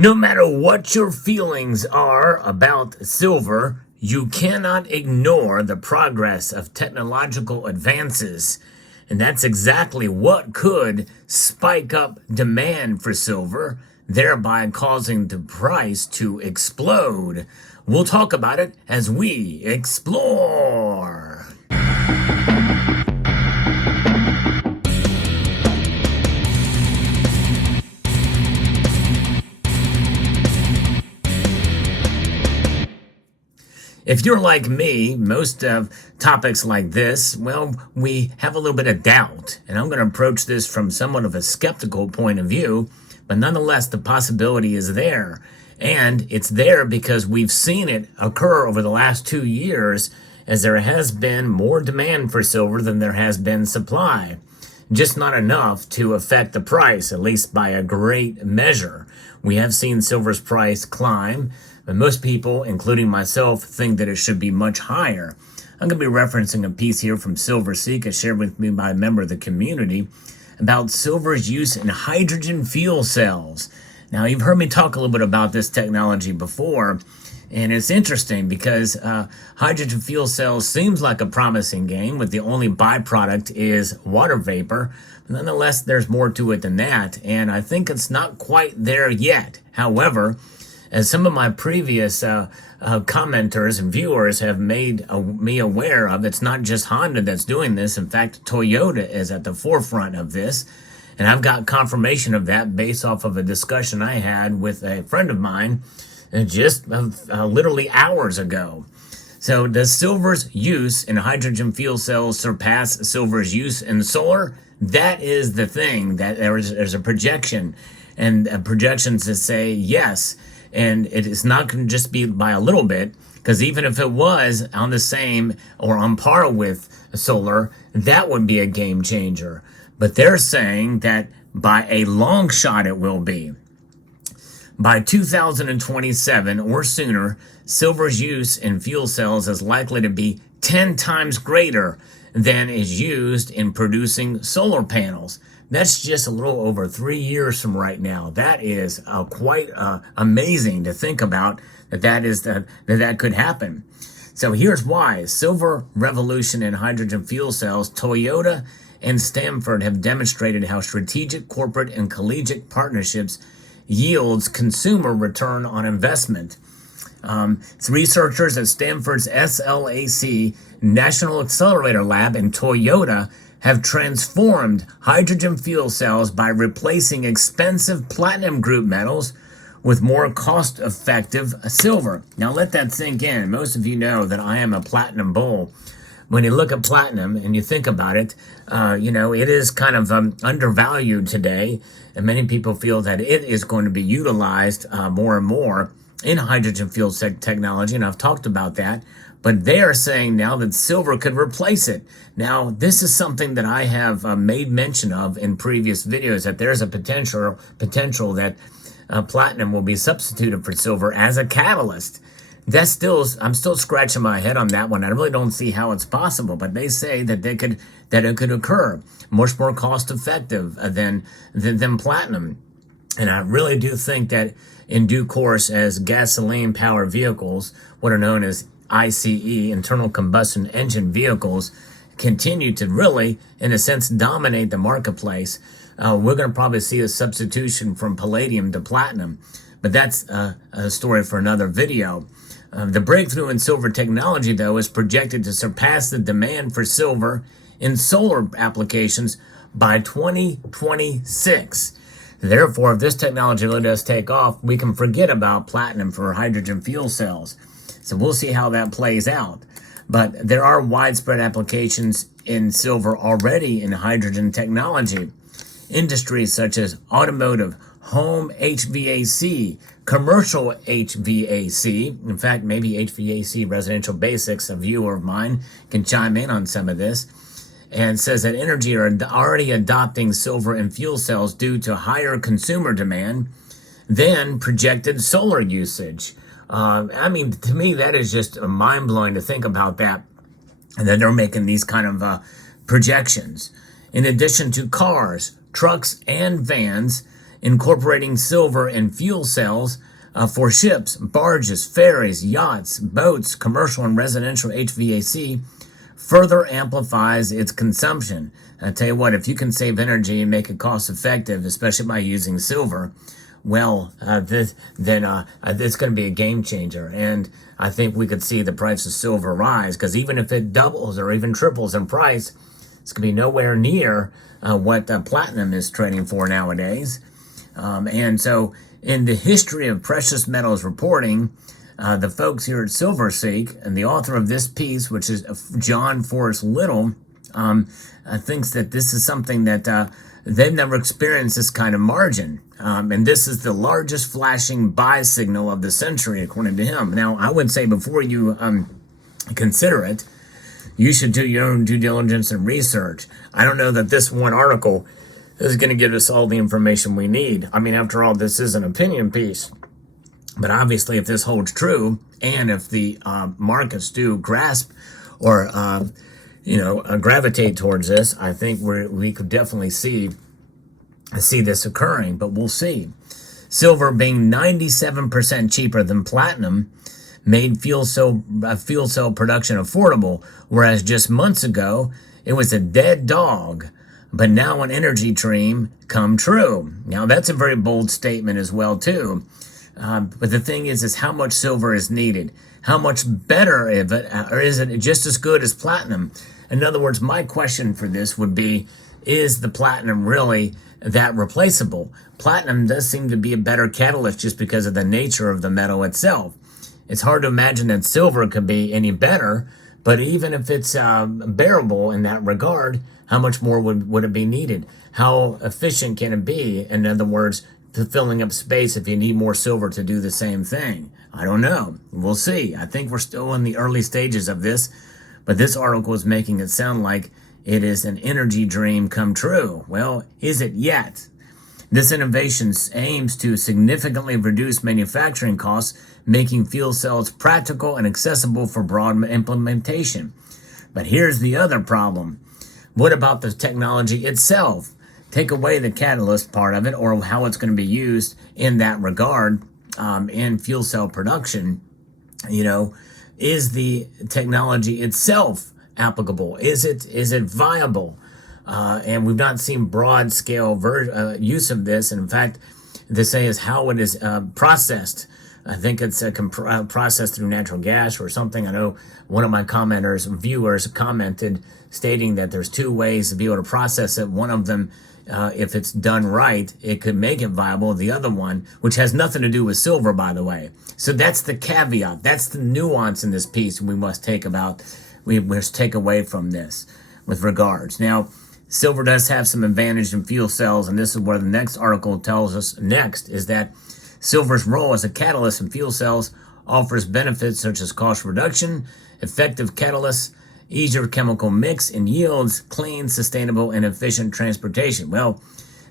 No matter what your feelings are about silver, you cannot ignore the progress of technological advances. And that's exactly what could spike up demand for silver, thereby causing the price to explode. We'll talk about it as we explore. If you're like me, most of topics like this, well, we have a little bit of doubt. And I'm going to approach this from somewhat of a skeptical point of view, but nonetheless, the possibility is there. And it's there because we've seen it occur over the last 2 years as there has been more demand for silver than there has been supply. Just not enough to affect the price, at least by a great measure. We have seen silver's price climb, but most people, including myself, think that it should be much higher. I'm going to be referencing a piece here from Silver Seeker shared with me by a member of the community about silver's use in hydrogen fuel cells. Now, you've heard me talk a little bit about this technology before, and it's interesting because hydrogen fuel cells seems like a promising game, with the only byproduct is water vapor. But nonetheless, there's more to it than that, and I think it's not quite there yet. However, as some of my previous commenters and viewers have made me aware of, it's not just Honda that's doing this. In fact, Toyota is at the forefront of this. And I've got confirmation of that based off of a discussion I had with a friend of mine just literally hours ago. So does silver's use in hydrogen fuel cells surpass silver's use in solar? That is the thing. That there's a projection, and projections that say yes. And it is not going to just be by a little bit, because even if it was on the same or on par with solar, that would be a game changer. But they're saying that by a long shot it will be. By 2027 or sooner, silver's use in fuel cells is likely to be 10 times greater than is used in producing solar panels. That's just a little over 3 years from right now. That is quite amazing to think about that could happen. So here's why. Silver revolution in hydrogen fuel cells. Toyota and Stanford have demonstrated how strategic corporate and collegiate partnerships yields consumer return on investment. It's researchers at Stanford's SLAC National Accelerator Lab and Toyota have transformed hydrogen fuel cells by replacing expensive platinum group metals with more cost-effective silver. Now let that sink in. Most of you know that I am a platinum bull. When you look at platinum and you think about it, it is kind of undervalued today, and many people feel that it is going to be utilized more and more in hydrogen fuel technology, and I've talked about that. But they are saying now that silver could replace it. Now, this is something that I have made mention of in previous videos, that there's a potential that platinum will be substituted for silver as a catalyst. I'm still scratching my head on that one. I really don't see how it's possible, but they say that it could occur, much more cost effective than platinum. And I really do think that in due course, as gasoline powered vehicles, what are known as ICE, internal combustion engine vehicles, continue to really, in a sense, dominate the marketplace, we're going to probably see a substitution from palladium to platinum. But that's a story for another video. The breakthrough in silver technology, though, is projected to surpass the demand for silver in solar applications by 2026. Therefore, if this technology really does take off, we can forget about platinum for hydrogen fuel cells. So we'll see how that plays out. But there are widespread applications in silver already in hydrogen technology. Industries such as automotive, home HVAC, commercial HVAC, in fact, maybe HVAC Residential Basics, a viewer of mine, can chime in on some of this, and says that energy are already adopting silver in fuel cells due to higher consumer demand than projected solar usage. To me, that is just mind-blowing to think about that, and that they're making these kind of projections. In addition to cars, trucks, and vans, incorporating silver in fuel cells for ships, barges, ferries, yachts, boats, commercial and residential HVAC further amplifies its consumption. I tell you what, if you can save energy and make it cost effective, especially by using silver, well, it's going to be a game changer. And I think we could see the price of silver rise, because even if it doubles or even triples in price, it's going to be nowhere near what platinum is trading for nowadays. And so in the history of precious metals reporting, the folks here at SilverSeek and the author of this piece, which is John Forrest Little, thinks that this is something that they've never experienced this kind of margin. And this is the largest flashing buy signal of the century, according to him. Now, I would say before you consider it, you should do your own due diligence and research. I don't know that this one article is going to give us all the information we need. I mean, after all, this is an opinion piece. But obviously, if this holds true, and if the markets do grasp or gravitate towards this, I think we could definitely see this occurring. But we'll see. Silver, being 97% cheaper than platinum, made fuel cell production affordable, whereas just months ago it was a dead dog. But now an energy dream come true. Now that's a very bold statement as well too. But the thing is how much silver is needed. How much better is it, or is it just as good as platinum? In other words, my question for this would be, is the platinum really that replaceable? Platinum does seem to be a better catalyst just because of the nature of the metal itself. It's hard to imagine that silver could be any better, but even if it's bearable in that regard, how much more would it be needed? How efficient can it be? In other words, filling up space if you need more silver to do the same thing. I don't know. We'll see. I think we're still in the early stages of this, but this article is making it sound like it is an energy dream come true. Well, is it yet? This innovation aims to significantly reduce manufacturing costs, making fuel cells practical and accessible for broad implementation. But here's the other problem. What about the technology itself? Take away the catalyst part of it, or how it's going to be used in that regard in fuel cell production. Is the technology itself applicable? Is it viable? And we've not seen broad scale use of this. And in fact, they say is how it is processed. I think it's processed through natural gas or something. I know one of my viewers commented stating that there's two ways to be able to process it. One of them, if it's done right, it could make it viable. The other one, which has nothing to do with silver, by the way. So that's the caveat. That's the nuance in this piece we must take away from this with regards. Now, silver does have some advantage in fuel cells, and this is where the next article tells us next, is that silver's role as a catalyst in fuel cells offers benefits such as cost reduction, effective catalysts, easier chemical mix, and yields clean, sustainable, and efficient transportation. Well,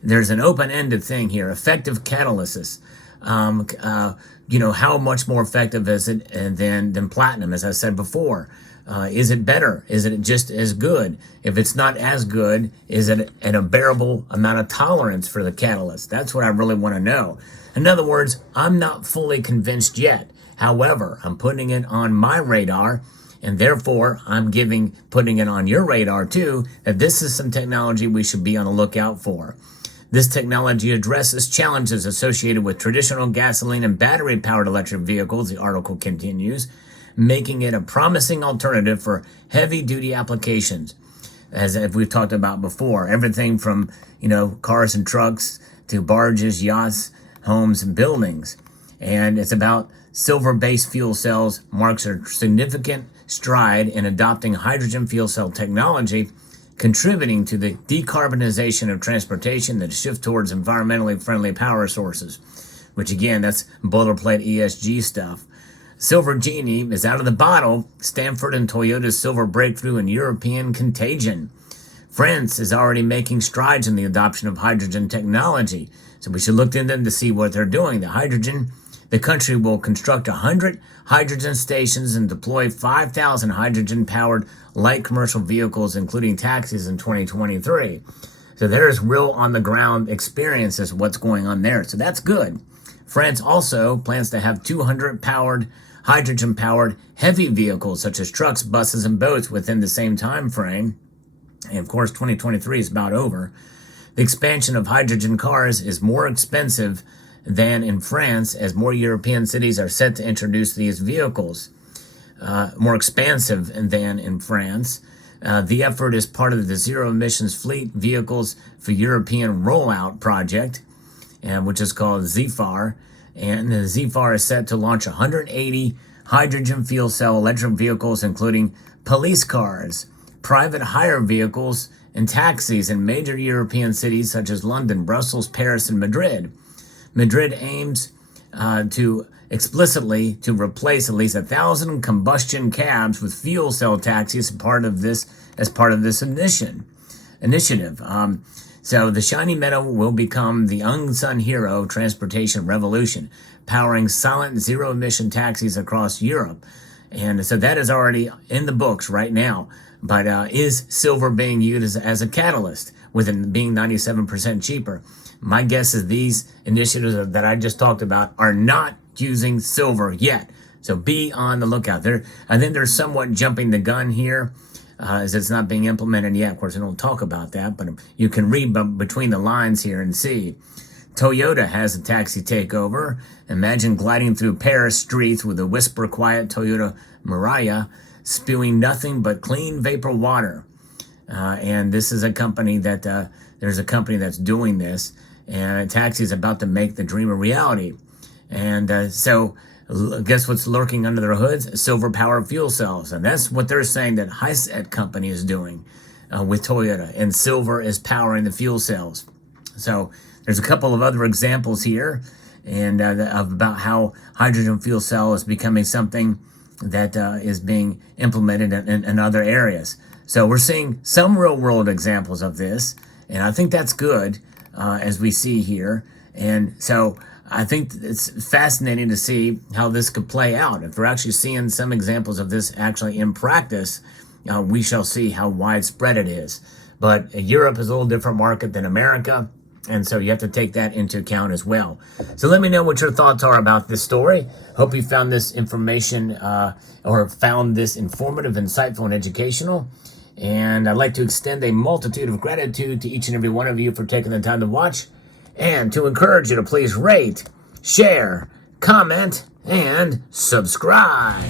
there's an open-ended thing here. Effective catalysis. How much more effective is it than platinum, as I said before? Is it better? Is it just as good? If it's not as good, is it at a bearable amount of tolerance for the catalyst? That's what I really want to know. In other words, I'm not fully convinced yet. However, I'm putting it on my radar, and therefore I'm putting it on your radar too, that this is some technology we should be on the lookout for. This technology addresses challenges associated with traditional gasoline and battery-powered electric vehicles, the article continues, making it a promising alternative for heavy-duty applications. As we've talked about before, everything from, cars and trucks to barges, yachts, homes, and buildings. And it's about silver-based fuel cells marks a significant stride in adopting hydrogen fuel cell technology, contributing to the decarbonization of transportation that shift towards environmentally friendly power sources, which again, that's boilerplate ESG stuff. Silver Genie is out of the bottle. Stanford and Toyota's silver breakthrough in European contagion. France is already making strides in the adoption of hydrogen technology. So we should look into them to see what they're doing. The country will construct 100 hydrogen stations and deploy 5,000 hydrogen-powered light commercial vehicles, including taxis, in 2023. So there's real on-the-ground experience as what's going on there. So that's good. France also plans to have 200 hydrogen-powered heavy vehicles, such as trucks, buses, and boats within the same time frame. And of course, 2023 is about over. The expansion of hydrogen cars is more expensive than in France, as more European cities are set to introduce these vehicles. More expansive than in France. The effort is part of the Zero Emissions Fleet Vehicles for European Rollout Project, which is called ZFAR. And the ZFAR is set to launch 180 hydrogen fuel cell electric vehicles, including police cars, private hire vehicles, and taxis in major European cities such as London, Brussels, Paris, and Madrid. Madrid aims to replace at least 1,000 combustion cabs with fuel cell taxis as part of this initiative. So the shiny metal will become the unsung hero of transportation revolution, powering silent zero-emission taxis across Europe. And so that is already in the books right now. But is silver being used as a catalyst, with it being 97% cheaper? My guess is these initiatives that I just talked about are not using silver yet. So be on the lookout. I think they're somewhat jumping the gun here, as it's not being implemented yet. Of course, I don't talk about that, but you can read between the lines here and see. Toyota has a taxi takeover. Imagine gliding through Paris streets with a whisper-quiet Toyota Mirai, spewing nothing but clean vapor water. And this is a company that, there's a company that's doing this, and a taxi is about to make the dream a reality. And so guess what's lurking under their hoods? Silver-powered fuel cells. And that's what they're saying that Hyset company is doing with Toyota. And silver is powering the fuel cells. So there's a couple of other examples here and about how hydrogen fuel cell is becoming something that is being implemented in other areas. So we're seeing some real-world examples of this. And I think that's good, as we see here. And so I think it's fascinating to see how this could play out. If we're actually seeing some examples of this actually in practice, we shall see how widespread it is. But Europe is a little different market than America, and so you have to take that into account as well. So let me know what your thoughts are about this story. Hope you found this information or found this informative, insightful, and educational. And I'd like to extend a multitude of gratitude to each and every one of you for taking the time to watch, and to encourage you to please rate, share, comment, and subscribe.